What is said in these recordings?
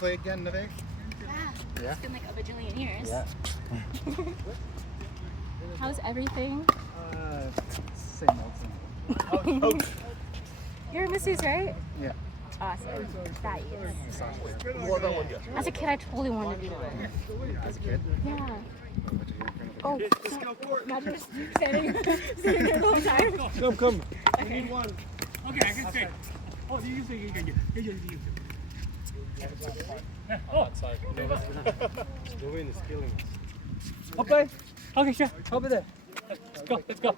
play again today? Yeah. It's been like a bajillion years. Yeah. How's everything? Same old. You're a masseuse, right? Yeah. Awesome. That is. More than one, yeah. As a kid, I totally wanted to be one. As a kid? Yeah. Oh, Just go for it. Imagine just standing there the whole time. Come. Okay. We need one. Okay, I can stay. Oh, you say you can get. Oh, outside. The wind is killing us. Okay. Okay, sure. Over there. Let's go.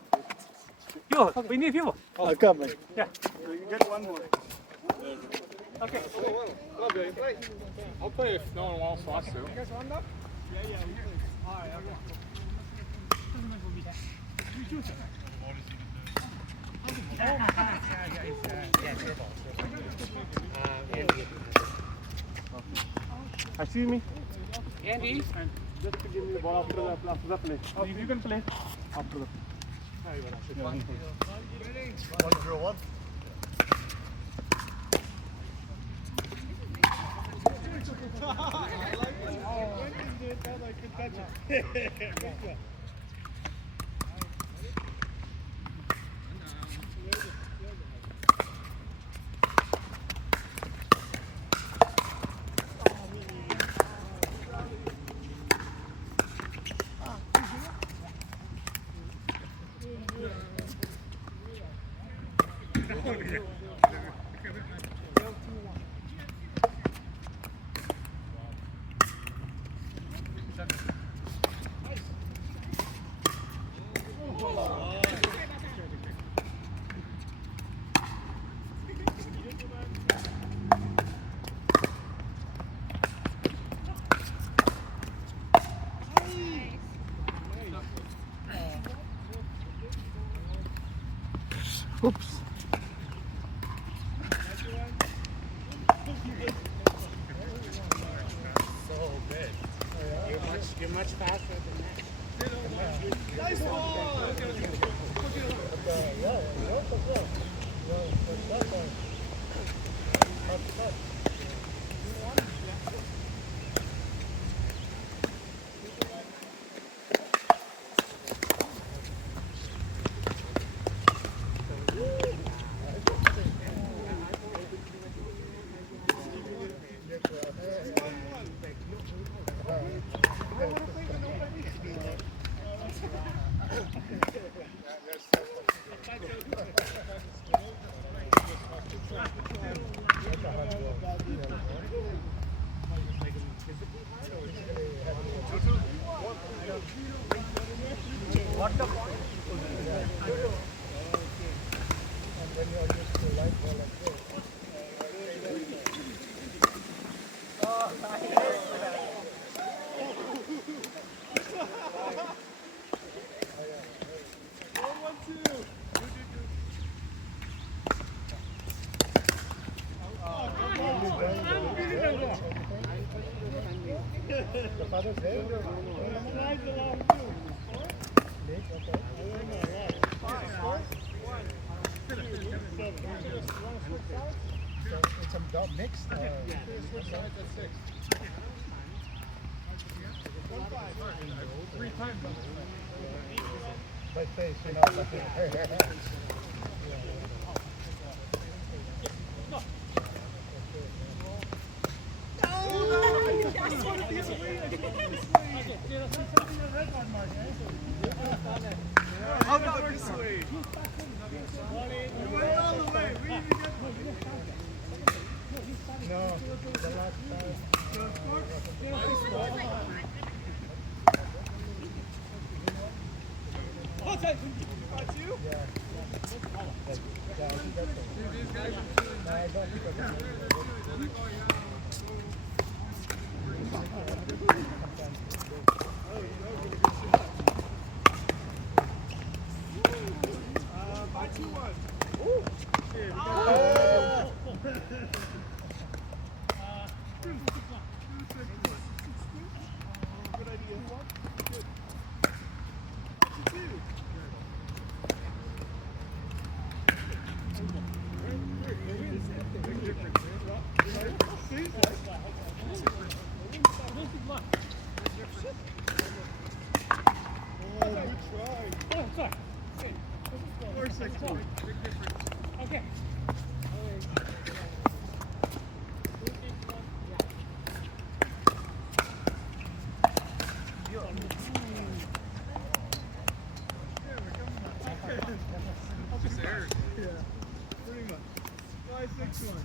Yo, we need people. I'll come. Yeah. You can get one more. Okay. I'll play if no one else wants to. You guys want that? Yeah. All right, okay. Excuse me? Andy? Just to give me the ball after the play. Oh, you can play after the play. 1-0-1. I like it. Oops. So big. You're much faster than that. Nice ball! What the point? And then you're used to light ball like this. The father's there? It's a mixed. Three times. By face, you know. How about this way? You went all the way. No, the last time. That's you? Yeah. Oh, good try. Oh, sorry. Of course I could. Big difference. Okay. Yeah, we're coming back. Just airs. Yeah, pretty much. 5-6-1.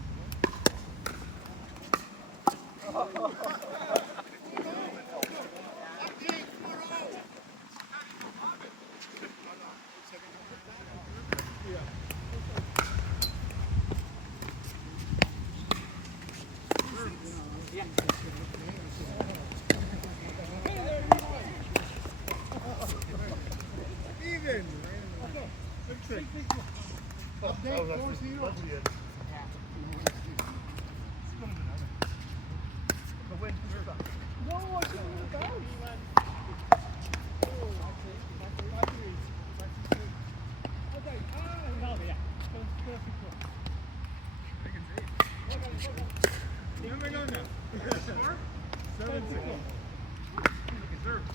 Even. Update 4-0. No, I shouldn't have gone. Where am I going now? 7-6. Reserve.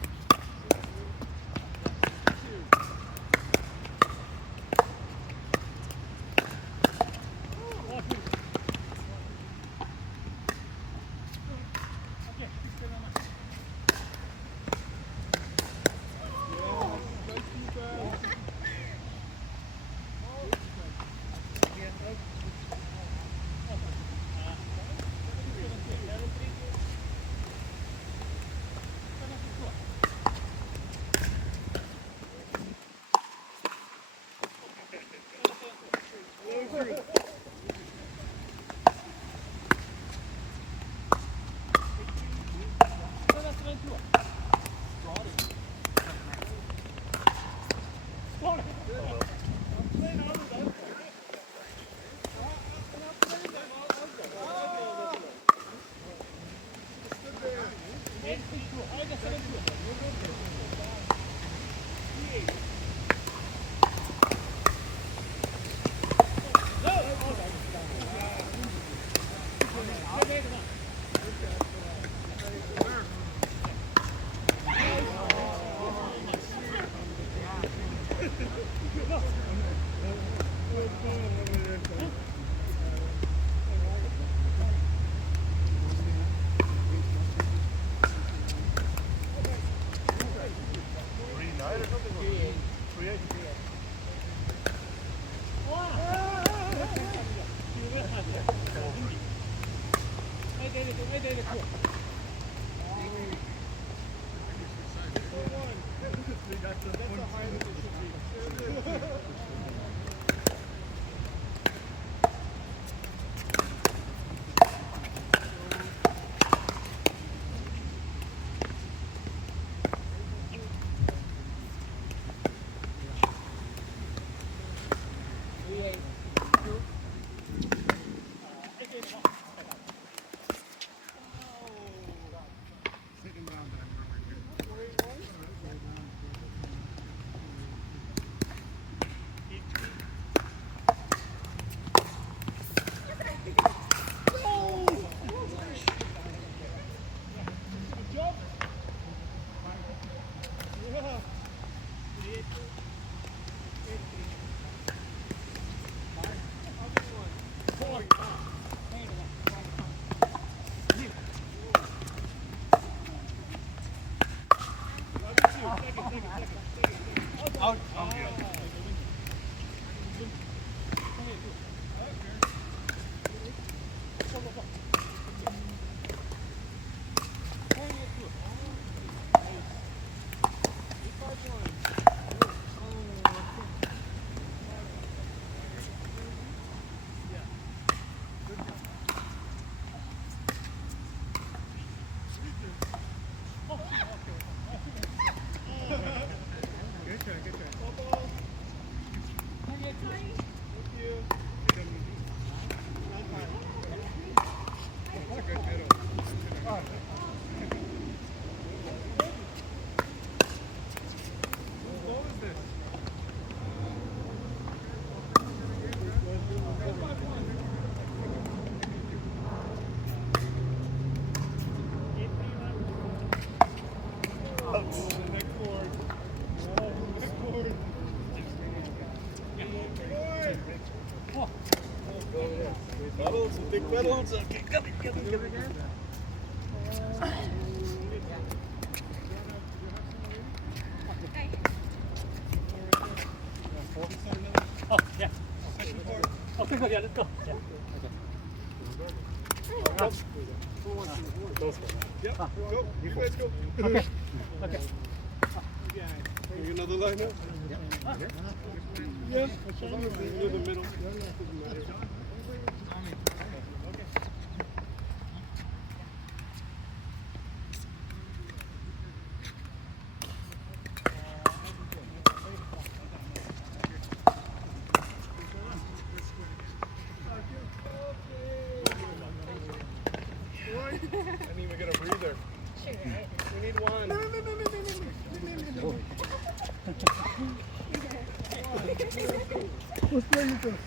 Pedals, big pedals. Okay, come in. Oh, yeah. Okay, good. Yeah, let's go. Yeah. Those guys. Yep, go. You guys go. Okay. Okay. Bring another line up. Yeah, as long as you're in the middle. Doesn't matter. I didn't even get a breather. We need one. Let's play with this.